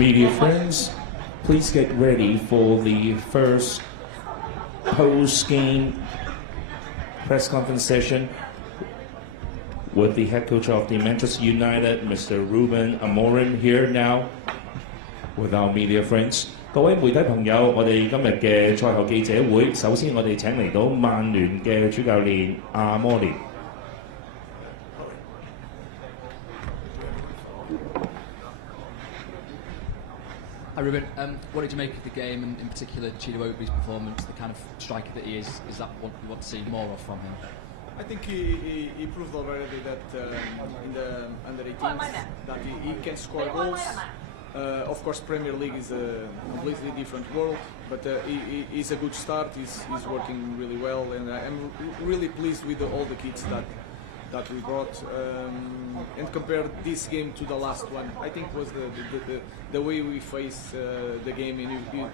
Media friends, please get ready for the first post-game press conference session with the head coach of the Manchester United, Mr. Ruben Amorim, here now with our media friends. 各位媒體朋友，我哋今日嘅賽後記者會，首先我哋請嚟到曼聯嘅主教練阿摩連。Hi Ruben, what did you make of the game, and in particular Chidowobi's performance, the kind of striker that he is that what you want to see more of from him? I think he proved already that in the under-18s that he can score goals. Of course, Premier League is a completely different world, but he's a good start. He's working really well, and I'm really pleased with all the kids that we brought, and compare this game to the last one. I think was the way we faced the game. And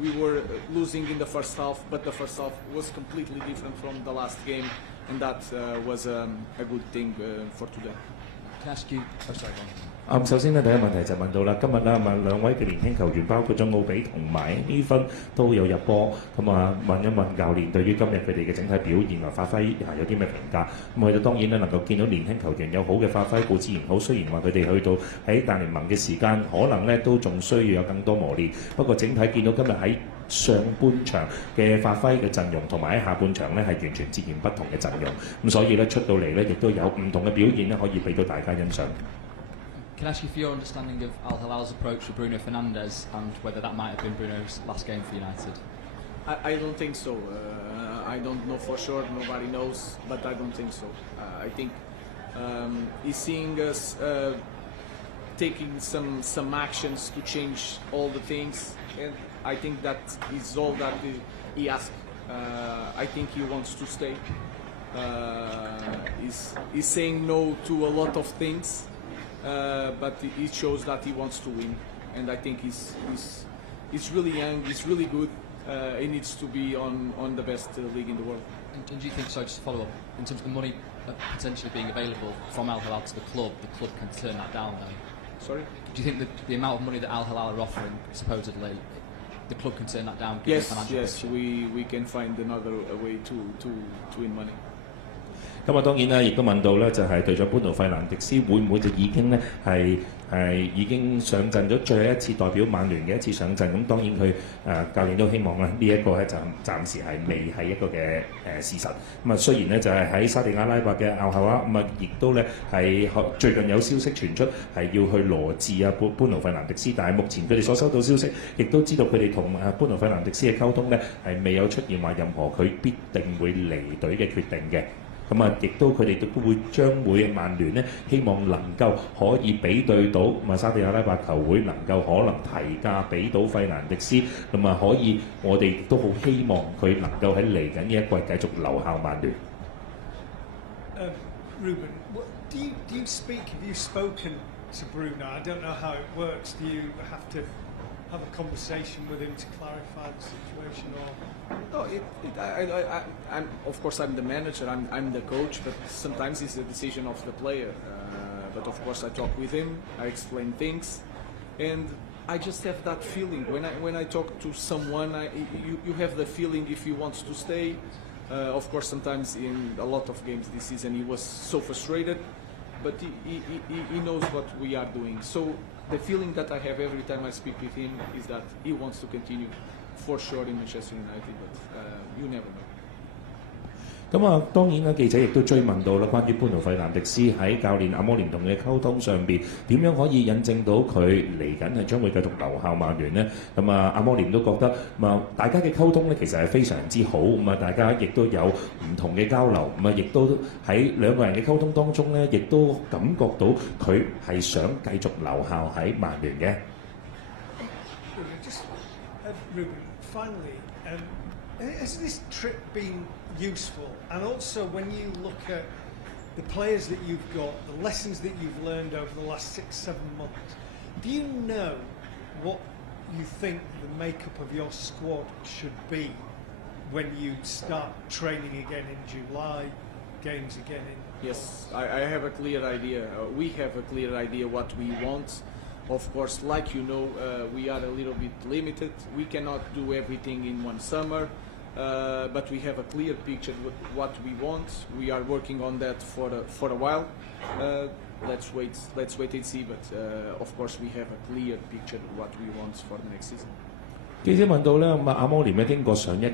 we were losing in the first half, but the first half was completely different from the last game, and that was a good thing for today. Can I ask you? Oh, sorry, go on. 首先咧，第一個問題就問到啦，今日咧兩位嘅年輕球員，包括咗奧比同埋呢分都有入波，咁啊問一問教練對於今日佢哋嘅整體表現同發揮有啲咩評價？咁佢哋當然咧能夠見到年輕球員有好嘅發揮，固之然好。雖然話佢哋去到喺大聯盟嘅時間，可能咧都仲需要有更多磨練。不過整體見到今日喺上半場嘅發揮嘅陣容，同埋喺下半場咧係完全截然不同嘅陣容。咁所以咧出到嚟咧，亦都有唔同嘅表現咧，可以俾到大家欣賞。Can I ask you for your understanding of Al Hilal's approach with Bruno Fernandes, and whether that might have been Bruno's last game for United? I don't think so. I don't know for sure. Nobody knows, but I don't think so. I think he's seeing us taking some actions to change all the things, and I think that is all that he asks. I think he wants to stay. He's saying no to a lot of things. But it shows that he wants to win, and I think he's really young, he's really good. He needs to be on the best league in the world. And do you think, so just to follow up, in terms of the money potentially being available from Al Hilal to the club can turn that down then? Sorry? Do you think that the amount of money that Al Hilal are offering, supposedly, the club can turn that down? Yes, we can find another way to win money. 咁啊，當然啦，亦都問到咧，就係對咗班奴費蘭迪斯會唔會就已經咧係已經上陣咗最後一次代表曼聯嘅一次上陣？咁當然佢教練都希望咧呢一個咧就暫時係未係一個嘅事實。咁啊，雖然咧就係喺沙地阿拉伯嘅奧後啦，咁啊亦都咧係最近有消息傳出係要去羅致班奴費蘭迪斯，但係目前佢哋所收到消息，亦都知道佢哋同班奴費蘭迪斯嘅溝通咧係未有出現話任何佢必定會離隊嘅決定嘅。咁啊，亦都佢哋都將會曼聯咧，希望能夠可以比對到沙地阿拉伯球會能夠可能提價俾到費蘭迪斯，咁啊可以我哋都好希望佢能夠喺嚟緊呢一季繼續留效曼聯。Ruben, do you speak? Have you spoken to Bruno? I don't know how it works. Do you have to have a conversation with him to clarify the situation, or? No, I'm of course I'm the manager, I'm the coach, but sometimes it's the decision of the player. But of course I talk with him, I explain things, and I just have that feeling when I talk to someone. You have the feeling if he wants to stay. Of course, sometimes in a lot of games this season he was so frustrated, but he knows what we are doing. So the feeling that I have every time I speak with him is that he wants to continue for sure in Manchester United, but you never know. 咁啊，當然啦，記者亦都追問到啦，關於班奴費蘭迪斯喺教練阿摩連同嘅溝通上邊，點樣可以引證到佢嚟緊係將會繼續留效曼聯呢？咁啊，阿摩連都覺得大家嘅溝通咧其實係非常之好，咁啊，大家亦都有唔同嘅交流，咁啊，亦都喺兩個人嘅溝通當中咧，亦都感覺到佢係想繼續留效喺曼聯嘅。Ruben, finally, has this trip been useful? And also, when you look at the players that you've got, the lessons that you've learned over the last 6-7 months, do you know what you think the makeup of your squad should be when you start training again in July, games again in? Yes, I have a clear idea. We have a clear idea what we want. Of course, like you know, we are a little bit limited. We cannot do everything in one summer, but we have a clear picture of what we want. We are working on that for a while. Let's wait and see. But of course, we have a clear picture of what we want for the next season. 記者問到咧，咁阿摩廉咧經過上一季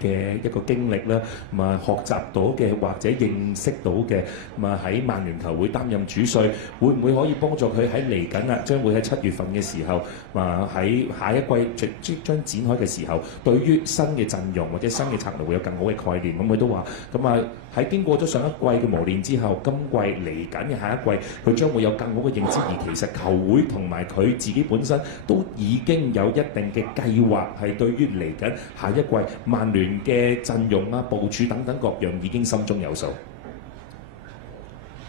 嘅一個經歷啦，咁啊學習到嘅或者認識到嘅，咁啊喺曼聯球會擔任主帥，會唔會可以幫助佢喺嚟緊啊，將會喺7月份嘅時候，啊喺下一季即將展開嘅時候，對於新嘅陣容或者新嘅策略會有更好嘅概念。咁佢都話，咁啊喺經過咗上一季嘅磨練之後，今季嚟緊嘅下一季，佢將會有更好嘅認知。而其實球會同埋佢自己本身都已經有一定嘅計劃。係對於嚟緊下一季曼聯嘅陣容啊、部署等等各樣已經心中有數。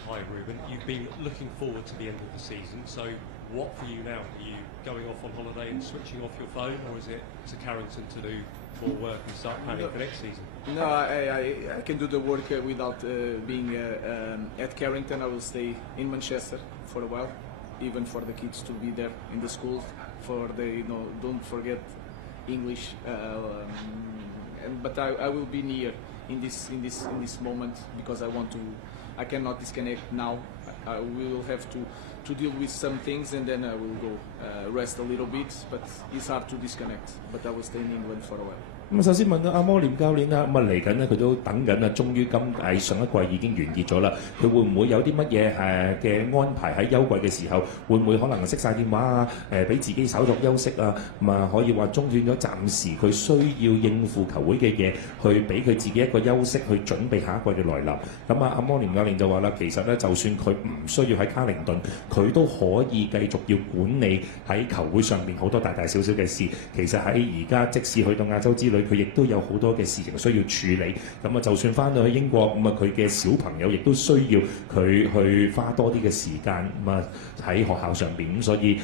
Hi Ruben, you've been looking forward to the end of the season. So what for you now? Are you going off on holiday and switching off your phone, or is it to Carrington to do more work and start planning for next season? No, I can do the work without being at Carrington. I will stay in Manchester for a while, even for the kids to be there in the school. For the don't forget English, but I will be near in this moment because I cannot disconnect now. I will have to deal with some things and then I will go rest a little bit. But it's hard to disconnect. But I will stay in England for a while. 咁首先問到阿摩廉教練啦，咁嚟緊咧佢都等緊啊，終於今屆上一季已經完結咗啦。佢會唔會有啲乜嘢嘅安排喺休季嘅時候？會唔會可能熄晒電話啊？俾自己稍作休息啊？咁啊可以話中斷咗暫時佢需要應付球會嘅嘢，去俾佢自己一個休息，去準備下一季嘅來臨。咁啊，阿摩廉教練就話啦，其實咧就算佢唔需要喺卡靈頓，佢都可以繼續要管理喺球會上面好多大大小小嘅事。其實喺而家即使去到亞洲之旅，佢亦都有好多嘅事情需要處理。咁啊，就算翻到去英國，咁啊佢嘅小朋友亦都需要佢去花多啲嘅時間，咁啊喺學校上邊。咁所以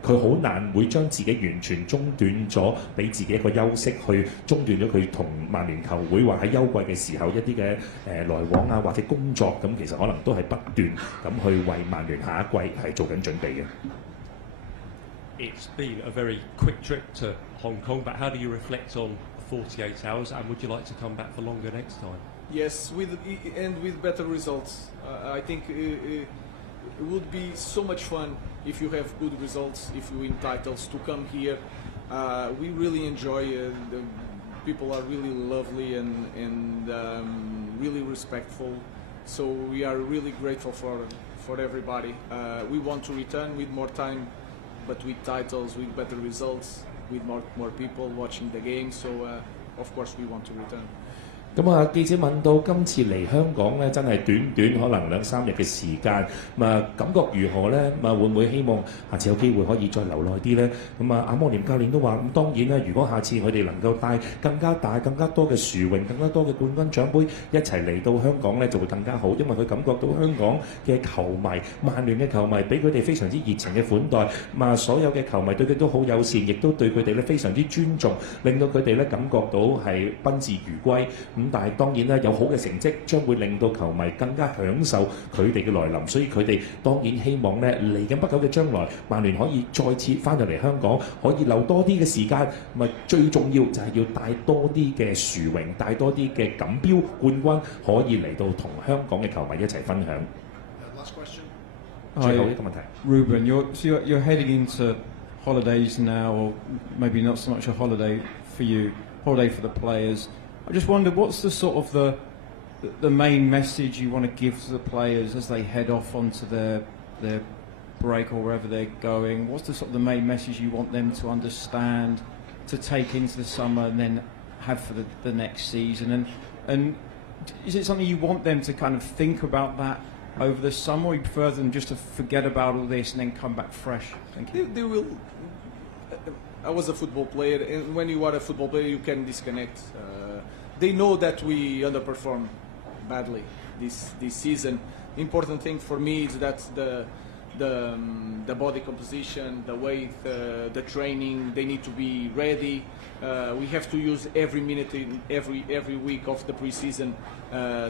佢好難會將自己完全中斷咗，俾自己一個休息，去中斷咗佢同曼聯球會話喺休季嘅時候一啲嘅來往啊，或者工作。咁其實可能都係不斷咁去為曼聯下一季係做緊準備嘅。It's been a very quick trip to Hong Kong, but how do you reflect on 48 hours, and would you like to come back for longer next time? Yes, with better results. I think it would be so much fun if you have good results, if you win titles, to come here. We really enjoy. The people are really lovely and really respectful. So we are really grateful for everybody. We want to return with more time, but with titles, with better results, with more people watching the game. So of course we want to return. 咁啊，記者問到今次嚟香港咧，真係短可能2-3日嘅時間，咁啊感覺如何咧？咁啊會唔會希望下次有機會可以再留耐啲咧？咁啊，阿摩廉教練都話：咁當然啦，如果下次佢哋能夠帶更加大、更加多嘅殊榮、更加多嘅冠軍獎杯一齊嚟到香港咧，就會更加好，因為佢感覺到香港嘅球迷、曼聯嘅球迷俾佢哋非常之熱情嘅款待，咁啊所有嘅球迷對佢都好友善，亦都對佢哋咧非常之尊重，令到佢哋咧感覺到係賓至如歸。咁但係當然啦，有好嘅成績將會令到球迷更加享受佢哋嘅來臨，所以佢哋當然希望咧嚟緊不久嘅將來，曼聯可以再次翻入嚟香港，可以留多啲嘅時間。咁啊最重要就係要帶多啲嘅殊榮，帶多啲嘅錦標冠軍，可以嚟到同香港嘅球迷一齊分享。Last question. 最後一個問題。Ruben, you're heading into holidays now, or maybe not so much a holiday for you, holiday for the players. I just wonder, what's the sort of the main message you want to give to the players as they head off onto their break or wherever they're going? What's the sort of the main message you want them to understand, to take into the summer and then have for the next season? And is it something you want them to kind of think about that over the summer, or you prefer them just to forget about all this and then come back fresh? Thank you. They will. I was a football player, and when you are a football player, you can disconnect. They know that we underperformed badly this season. Important thing for me is that the body composition, the weight, the training, they need to be ready. We have to use every minute in every week of the preseason,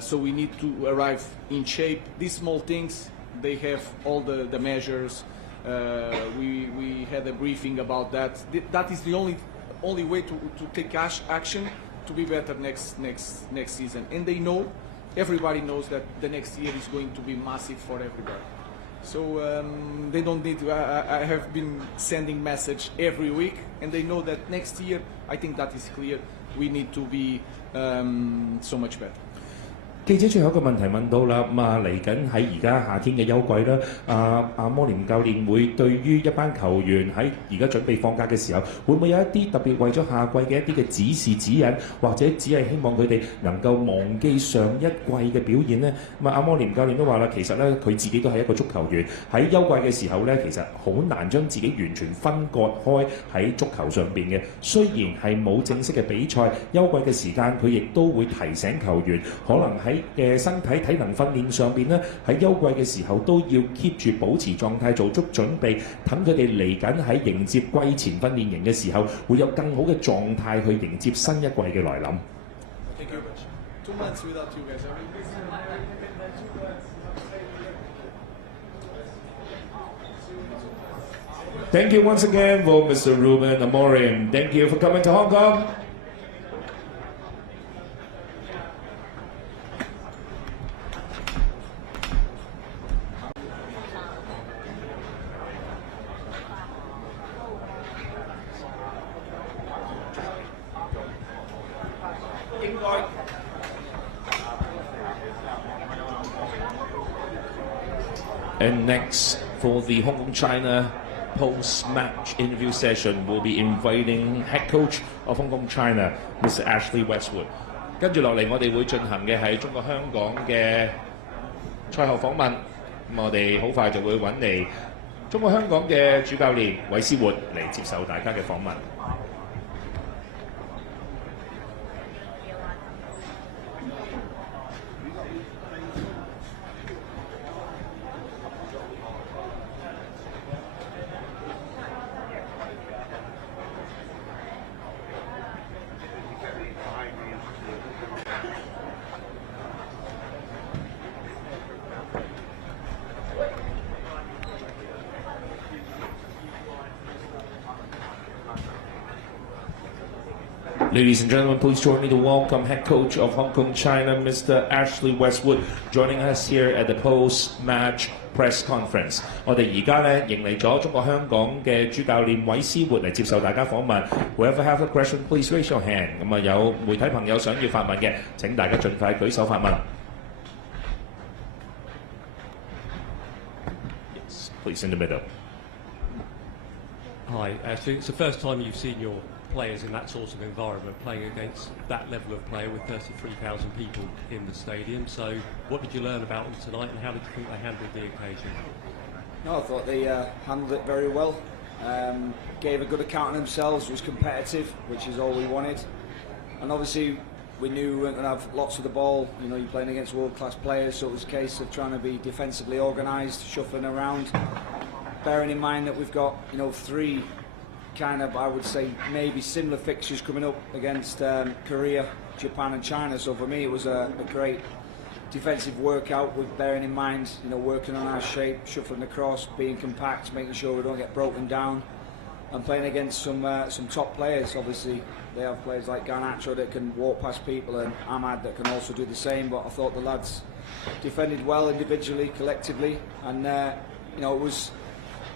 so we need to arrive in shape. These small things, they have all the measures. We had a briefing about that. That is the only way to take action to be better next season. And they know, everybody knows that the next year is going to be massive for everybody. So they don't need to. I have been sending message every week, and they know that next year, I think that is clear. We need to be so much better. 記者最後一個問題問到啦，嚟緊喺而家夏天嘅休季啦，阿摩連教練會對於一班球員喺而家準備放假嘅時候，會唔會有一啲特別為咗夏季嘅一啲嘅指示指引，或者只係希望佢哋能夠忘記上一季嘅表現呢？阿摩連教練都話啦，其實咧佢自己都係一個足球員，喺休季嘅時候咧，其實好難將自己完全分割開喺足球上邊嘅。雖然係冇正式嘅比賽，休季嘅時間佢亦都會提醒球員，可能喺身體體能訓練上邊咧，喺休季嘅時候都要 keep 住保持狀態，做足準備，等佢哋嚟緊喺迎接季前訓練營嘅時候，會有更好嘅狀態去迎接新一季嘅來臨。Thank you. 2 months without you guys. Thank you once again for Mr. Ruben Amorim. Thank you for coming to Hong Kong. And next, for the Hong Kong-China post-match interview session, we'll be inviting head coach of Hong Kong-China, Mr. Ashley Westwood. 跟住落嚟，我哋會進行嘅係中國香港嘅賽後訪問。咁我哋好快就會揾嚟中國香港嘅主教練韋斯活嚟接受大家嘅訪問。Ladies and gentlemen, please join me to welcome head coach of Hong Kong China, Mr. Ashley Westwood, joining us here at the post-match press conference. 我哋而家咧迎嚟咗中國香港嘅主教練韋斯活嚟接受大家訪問。Whoever have a question, please raise your hand. 咁有媒體朋友想要發問嘅，請大家盡快舉手發問。Yes, please in the middle. Hi, Ashley. It's the first time you've seen your players in that sort of environment, playing against that level of player with 33,000 people in the stadium. So what did you learn about them tonight, and how did you think they handled the occasion? No, I thought they handled it very well. Gave a good account of themselves, was competitive, which is all we wanted. And obviously we knew we weren't going to have lots of the ball. You know, you're playing against world-class players, so it was a case of trying to be defensively organised, shuffling around, bearing in mind that we've got, you know, 3 kind of, I would say, maybe similar fixtures coming up against Korea, Japan and China. So for me it was a great defensive workout, with bearing in mind, you know, working on our shape, shuffling across, being compact, making sure we don't get broken down, and playing against some top players. Obviously they have players like Garnacho that can walk past people, and Ahmad that can also do the same, but I thought the lads defended well individually, collectively, and you know,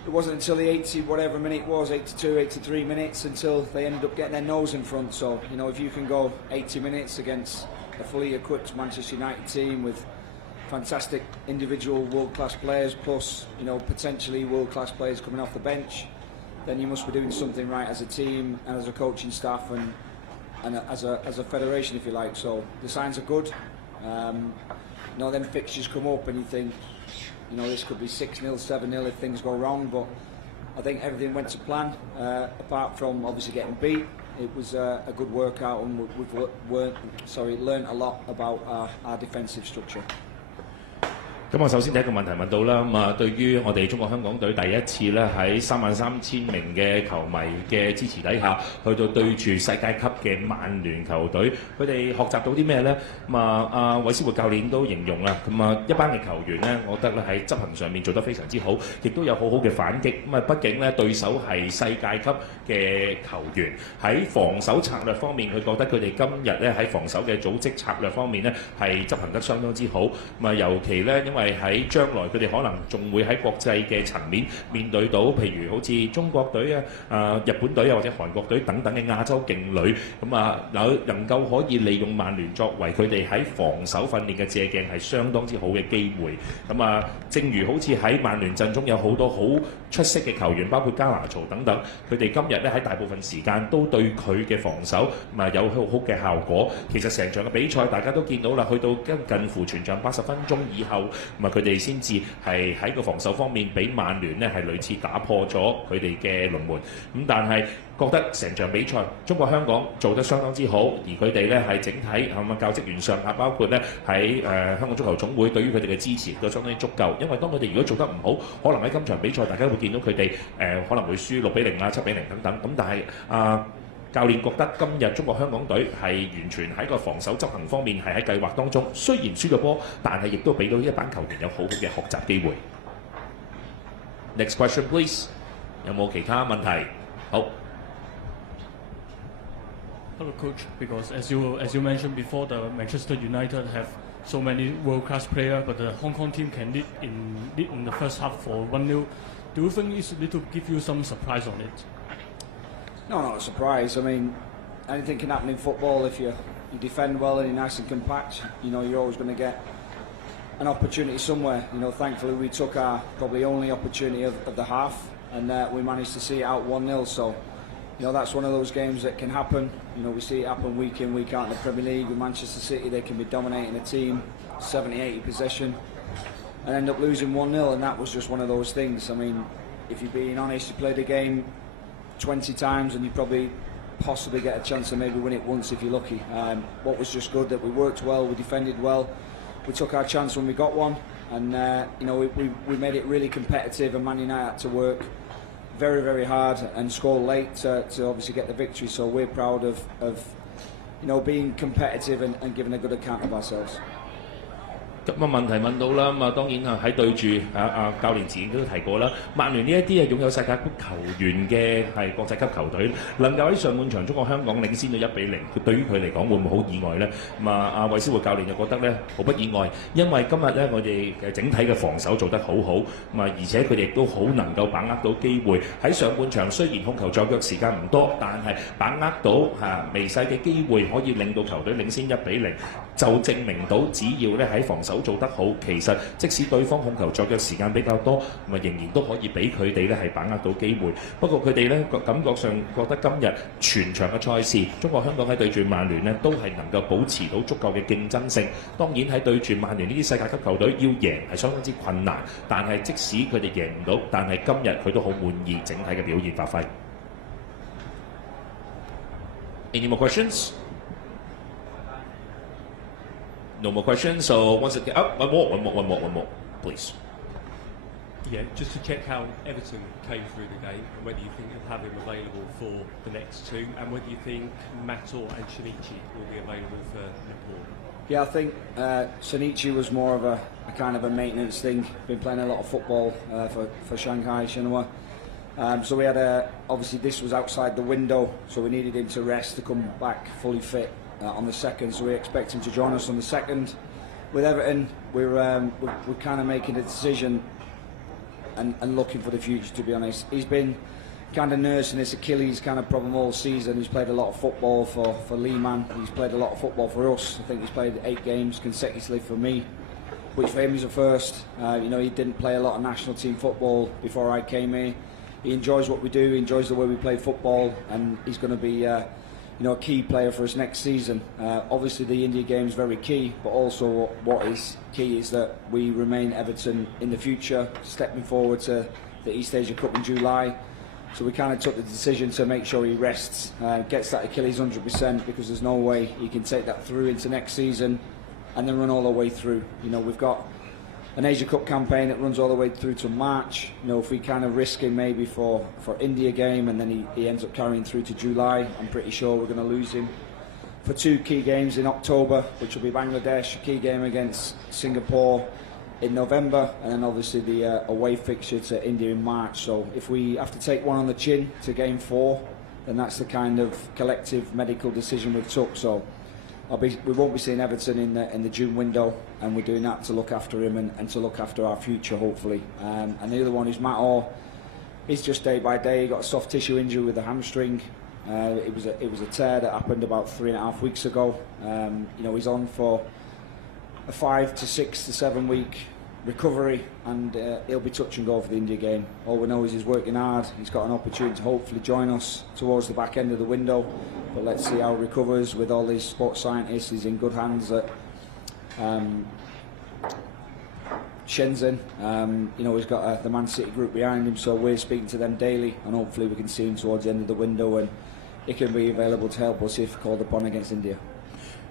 it wasn't until the 80 whatever minute it was, 82, 83 minutes, until they ended up getting their nose in front. So, you know, if you can go 80 minutes against a fully equipped Manchester United team with fantastic individual world-class players, plus, you know, potentially world-class players coming off the bench, then you must be doing something right as a team and as a coaching staff and as a federation, if you like. So the signs are good. You know, then fixtures come up and you think, you know, this could be 6-0, 7-0 if things go wrong, but I think everything went to plan, apart from obviously getting beat. It was a good workout, and we've learned a lot about our defensive structure. 咁我首先第一個問題問到啦，咁啊對於我哋中國香港隊第一次咧喺33,000名嘅球迷嘅支持底下，去到對住世界級嘅曼聯球隊，佢哋學習到啲咩呢？咁啊，阿韋斯活教練都形容啦，咁啊一班嘅球員呢，我覺得咧喺執行上面做得非常之好，亦都有好好嘅反擊。咁啊，畢竟咧對手係世界級嘅球員，喺防守策略方面，佢覺得佢哋今日咧喺防守嘅組織策略方面呢，係執行得相當之好。咁啊，尤其咧因為喺將來佢哋可能仲會喺國際嘅層面面對到，譬如好似中國隊啊、日本隊啊或者韓國隊等等嘅亞洲勁旅，咁啊能夠可以利用曼聯作為佢哋喺防守訓練嘅借鏡係相當之好嘅機會。咁啊，正如好似喺曼聯陣中有好多好出色嘅球員，包括加拿曹等等，佢哋今日咧喺大部分時間都對佢嘅防守有好好嘅效果。其實成場嘅比賽大家都見到啦，去到近乎全場80分鐘以後，咁啊佢哋先至係喺個防守方面俾曼聯呢係類似打破咗佢哋嘅龍門。咁但係覺得成場比賽中國香港做得相當之好，而佢哋呢係整體教職員上下，包括呢喺香港足球總會對於佢哋嘅支持都相當之足夠。因為當佢哋如果做得唔好，可能喺今場比賽大家會見到佢哋可能會輸6-0啊、7-0等等。咁但係教練覺得今日中國香港隊係完全喺個防守執行方面係喺計劃當中，雖然輸咗波，但係亦都俾到一班球員有好好嘅學習機會。Next question please， 有冇其他問題？好。Hello, coach. Because as you mentioned before, the Manchester United have so many world-class players, but the Hong Kong team can lead in the first half for 1-0. Do you think it's a little give you some surprise on it? No, not a surprise. I mean, anything can happen in football. If you defend well and you're nice and compact, you're always going to get an opportunity somewhere. Thankfully we took our probably only opportunity of the half, and we managed to see it out 1-0. So, that's one of those games that can happen. We see it happen week in, week out in the Premier League. With Manchester City, they can be dominating a team, 70-80 possession, and end up losing 1-0, and that was just one of those things. I mean, if you're being honest, you played the game 20 times and you probably possibly get a chance to maybe win it once if you're lucky. What was just good that we worked well, we defended well, we took our chance when we got one, and we made it really competitive, and Man United had to work very, very hard and score late to obviously get the victory. So we're proud of being competitive and giving a good account of ourselves. 咁問題問到啦，當然喺對住教練自己都提過啦，曼聯呢一啲擁有世界盃球員嘅係國際級球隊，能夠喺上半場中國香港領先到1-0，對於佢嚟講會唔會好意外呢？咁阿韋斯活教練就覺得呢毫不意外，因為今日呢我哋嘅整體嘅防守做得好好，而且佢哋亦都好能夠把握到機會。喺上半場雖然控球作腳時間唔多，但係把握到微細嘅機會，可以令到球隊領先1-0，就證明到只要呢喺防守做得好，其實即使對方控球作腳時間比較多，仍然都可以俾佢哋咧係把握到機會。不過佢哋咧感覺上覺得今日全場嘅賽事，中國香港喺對住曼聯呢都係能夠保持到足夠嘅競爭性。當然喺對住曼聯呢啲世界級球隊要贏係相當之困難，但係即使佢哋贏唔到，但係今日佢都好滿意整體嘅表現發揮。Any more questions? No more questions. So once again, one more, please. Yeah, just to check how Everton came through the game, and whether you think you'll have him available for the next two, and whether you think Mator and Shinichi will be available for Nepal. Yeah, I think Shinichi was more of a kind of a maintenance thing. Been playing a lot of football for Shanghai Shenhua. So we had obviously this was outside the window, so we needed him to rest to come back fully fit on the second. So we expect him to join us on the second. With Everton, we're kind of making a decision and looking for the future. To be honest, he's been kind of nursing this Achilles kind of problem all season. He's played a lot of football for Lehman. He's played a lot of football for us. I think he's played 8 games consecutively for me, which for him is a first. He didn't play a lot of national team football before I came here. He enjoys what we do, he enjoys the way we play football, and he's going to be a key player for us next season. Obviously the India game is very key, but also what is key is that we remain Everton in the future, stepping forward to the East Asia Cup in July. So we kind of took the decision to make sure he rests, gets that Achilles 100%, because there's no way he can take that through into next season and then run all the way through. We've got an Asia Cup campaign that runs all the way through to March. You know, if we kind of risk him maybe for India game and then he ends up carrying through to July, I'm pretty sure we're going to lose him for 2 key games in October, which will be Bangladesh, a key game against Singapore in November, and then obviously the away fixture to India in March. So if we have to take one on the chin to game 4, then that's the kind of collective medical decision we've took. So we won't be seeing Everton in the June window, and we're doing that to look after him and to look after our future, hopefully. And the other one is Matt Orr. It's just day by day. He got a soft tissue injury with the hamstring. It was a tear that happened about 3.5 weeks ago. You know, he's on for a 5 to 6 to 7 week recovery, and he'll be touch and go for the India game. All we know is he's working hard. He's got an opportunity to hopefully join us towards the back end of the window, but let's see how he recovers. With all these sports scientists, he's in good hands at Shenzhen. You know, he's got the Man City group behind him, so we're speaking to them daily, and hopefully we can see him towards the end of the window and he can be available to help us if called upon against India.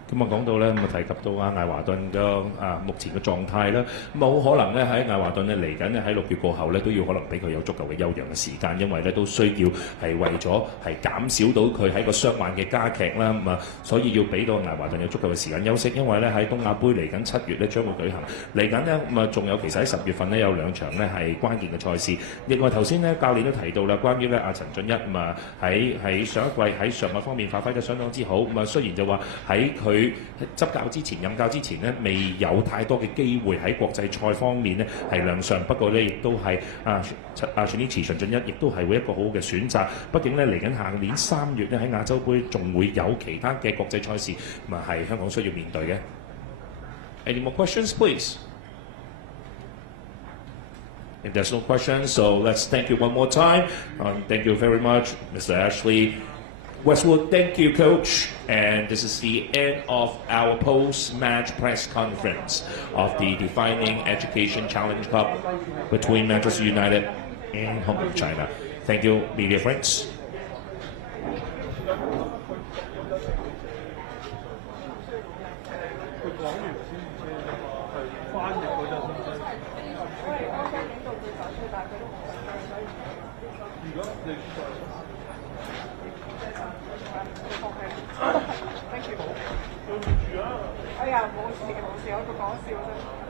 咁啊講到咧，咁啊提及到艾華頓嘅目前嘅狀態啦，咁好可能咧喺艾華頓咧嚟緊咧喺6月過後咧都要可能俾佢有足夠嘅休養嘅時間，因為咧都需要係為咗係減少到佢喺個傷患嘅加劇啦，咁啊所以要俾到艾華頓有足夠嘅時間休息，因為咧喺東亞杯嚟緊7月咧將會舉行，嚟緊咧咁啊仲有其實喺10月份咧有2場咧係關鍵嘅賽事。另外頭先咧教練都提到啦，關於咧阿陳俊一咁啊喺上一季喺上海方面發揮得相當之好，咁啊雖然就話喺佢執教之前、任教之前呢，未有太多嘅機會喺國際賽方面呢係亮相。不過呢，亦都係陳俊一亦都係會一個好嘅選擇。畢竟呢，嚟緊下年3月呢，喺亞洲杯仲會有其他嘅國際賽事，咁啊係香港需要面對嘅。Any more questions, please? If there's no questions, so let's thank you one more time. Thank you very much, Mr. Ashley Westwood. Thank you, Coach. And this is the end of our post-match press conference of the Defining Education Challenge Cup between Manchester United and Hong Kong, China. Thank you, media friends. Thank you. 哎呀，冇事冇事，我講笑啫。